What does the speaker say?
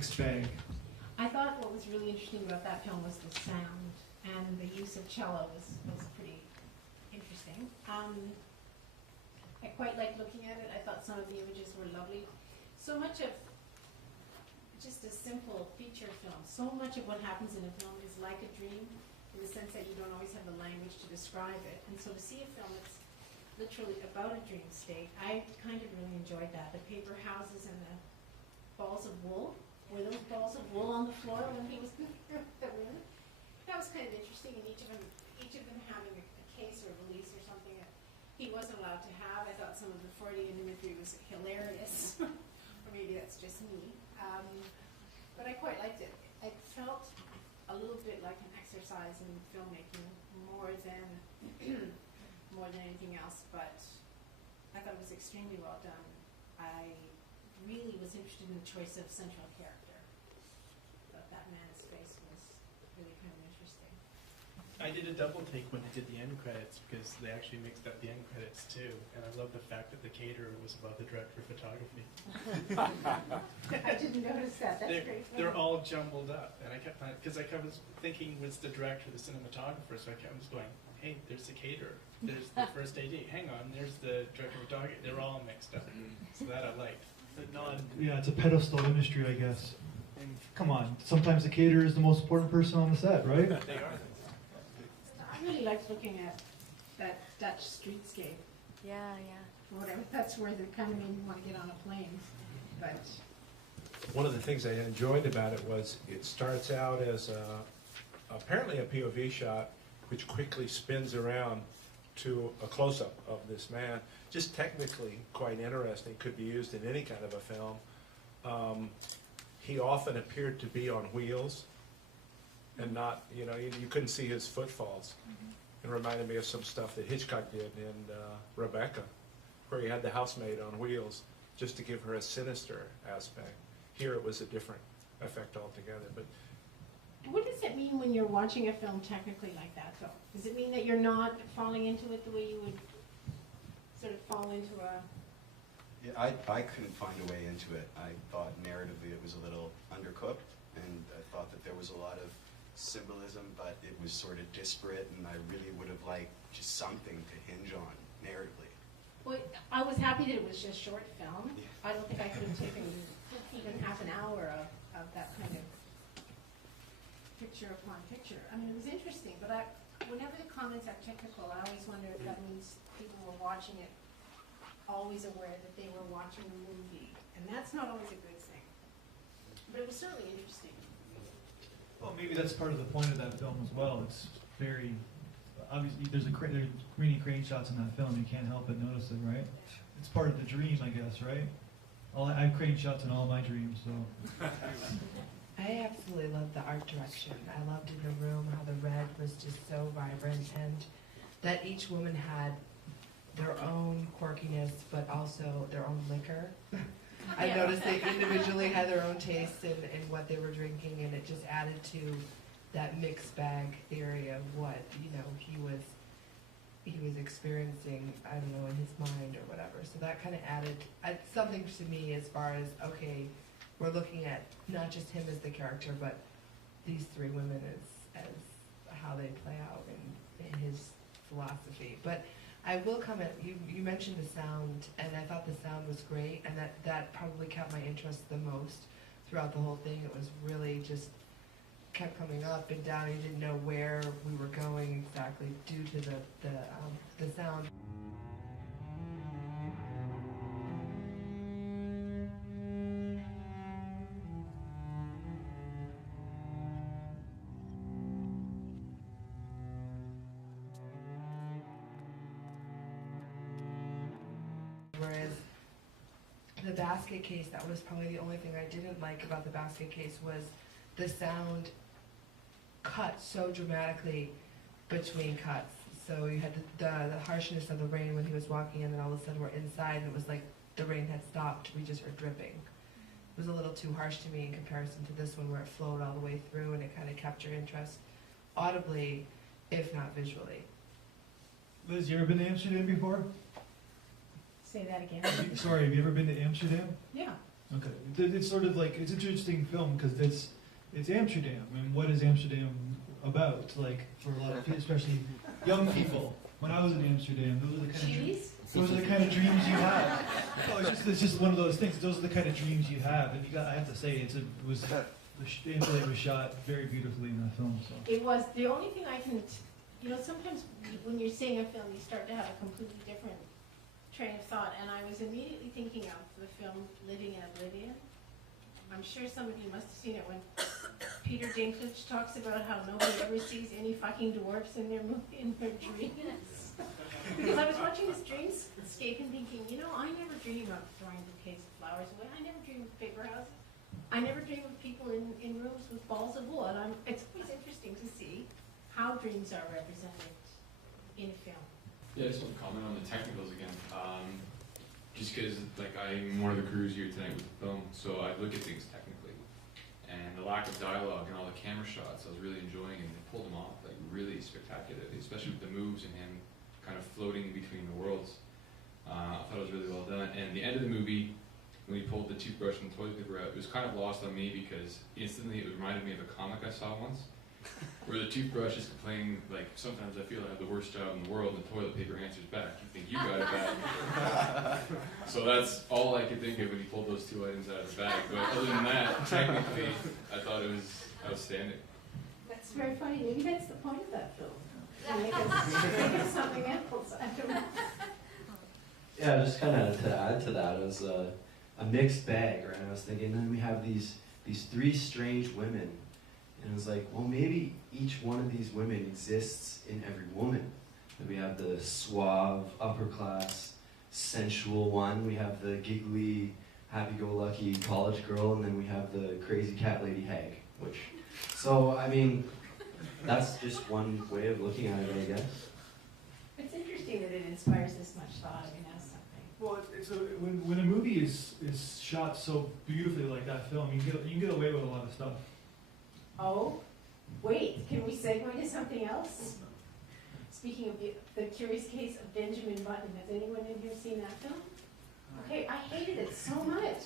mixed bag. I thought what was really interesting about that film was the sound, and the use of cello was pretty interesting. I quite liked looking at it. I thought some of the images were lovely. So much of just a simple feature film, so much of what happens in a film is like a dream, in the sense that you don't always have the language to describe it. And so to see a film that's literally about a dream state, I kind of really enjoyed that. The paper houses and the balls of wool. Were those balls of wool on the floor when he was the women? That was kind of interesting, and each of them having a case or a release or something that he wasn't allowed to have. I thought some of the Freudian imagery was hilarious, or maybe that's just me. But I quite liked it. It felt a little bit like an exercise in filmmaking, more than anything else. But I thought it was extremely well done. I really was interested in the choice of central character. Thought that man's face was really kind of interesting. I did a double take when I did the end credits, because they actually mixed up the end credits too, and I love the fact that the caterer was above the director of photography. I didn't notice that. That's great. They're all jumbled up, and I kept because I was thinking was the director the cinematographer, so I was going, hey, there's the caterer, there's the first AD, hang on, there's the director of photography. They're all mixed up, so that I liked. Yeah, it's a pedestal industry, I guess. Come on, sometimes the caterer is the most important person on the set, right? They are. I really liked looking at that Dutch streetscape. Yeah, yeah. Whatever, that's where they kind of made me want to get on a plane. But One of the things I enjoyed about it was it starts out as apparently a POV shot, which quickly spins around to a close-up of this man. Just technically quite interesting, could be used in any kind of a film. He often appeared to be on wheels and not, you couldn't see his footfalls. It reminded me of some stuff that Hitchcock did in Rebecca, where he had the housemaid on wheels just to give her a sinister aspect. Here it was a different effect altogether. But what does it mean when you're watching a film technically like that, though? Does it mean that you're not falling into it the way you would sort of fall into a... Yeah, I couldn't find a way into it. I thought narratively it was a little undercooked, and I thought that there was a lot of symbolism, but it was sort of disparate, and I really would have liked just something to hinge on narratively. Well, I was happy that it was just short film. Yeah. I don't think I could have taken even half an hour of that kind of picture upon picture. I mean, it was interesting, but whenever the comments are technical, I always wonder if that means people were watching it always aware that they were watching a movie, and that's not always a good thing. But it was certainly interesting. Well, maybe that's part of the point of that film as well. It's very, obviously, there's many crane shots in that film. You can't help but notice it, right? It's part of the dream, I guess, right? I have crane shots in all my dreams, so. I absolutely loved the art direction. I loved in the room how the red was just so vibrant, and that each woman had their own quirkiness, but also their own liquor. I noticed they individually had their own taste in what they were drinking, and it just added to that mixed bag theory of what he was experiencing, I don't know, in his mind or whatever. So that kind of added something to me as far as, okay, we're looking at not just him as the character, but these three women as how they play out in his philosophy. But I will comment, you mentioned the sound, and I thought the sound was great, and that probably kept my interest the most throughout the whole thing. It was really just kept coming up and down. You didn't know where we were going exactly due to the sound. Whereas the basket case, that was probably the only thing I didn't like about the basket case, was the sound cut so dramatically between cuts. So you had the harshness of the rain when he was walking in, and all of a sudden we're inside, and it was like the rain had stopped. We just heard dripping. It was a little too harsh to me in comparison to this one, where it flowed all the way through and it kind of kept your interest audibly, if not visually. Liz, you ever been to Amsterdam before? Say that again. Sorry, have you ever been to Amsterdam? Yeah. Okay, it's sort of like, it's an interesting film because it's Amsterdam, and what is Amsterdam about? Like, for a lot of people, especially young people. When I was in Amsterdam, those are the kind of Cheese? those are the kind of dreams you have. Oh, it's just one of those things. Those are the kind of dreams you have, and I have to say, the gameplay was shot very beautifully in that film. So. It was, the only thing I can, sometimes when you're seeing a film, you start to have a completely different train of thought, and I was immediately thinking of the film Living in Oblivion. I'm sure some of you must have seen it when Peter Dinklage talks about how nobody ever sees any fucking dwarfs in their dreams. Because I was watching this dreamscape and thinking, I never dream of throwing bouquets of flowers away. I never dream of paper houses. I never dream of people in rooms with balls of wood. It's always interesting to see how dreams are represented in film. Yeah, I just want to comment on the technicals again. Just because, I'm one of the crews here tonight with the film, so I look at things technically. And the lack of dialogue and all the camera shots, I was really enjoying, and they pulled them off really spectacularly, especially with the moves and him kind of floating between the worlds. I thought it was really well done. And the end of the movie, when he pulled the toothbrush and the toilet paper out, it was kind of lost on me because instantly it reminded me of a comic I saw once, where the toothbrush is complaining, sometimes I feel I have the worst job in the world, and the toilet paper answers back. You think you got it bad. So that's all I could think of when he pulled those two items out of the bag. But other than that, technically, I thought it was outstanding. That's very funny. Maybe that's the point of that film. Make us something else. I don't know. Yeah, just kind of to add to that, it was a mixed bag, right? I was thinking, then we have these three strange women, and it was like, well, maybe each one of these women exists in every woman. And we have the suave, upper class, sensual one. We have the giggly, happy-go-lucky college girl, and then we have the crazy cat lady hag. So I mean, that's just one way of looking at it, I guess. It's interesting that it inspires this much thought. That's something. Well, when a movie is shot so beautifully like that film, you can get away with a lot of stuff. Oh, wait, can we segue to something else? Speaking of the Curious Case of Benjamin Button, has anyone in here seen that film? Okay, I hated it so much.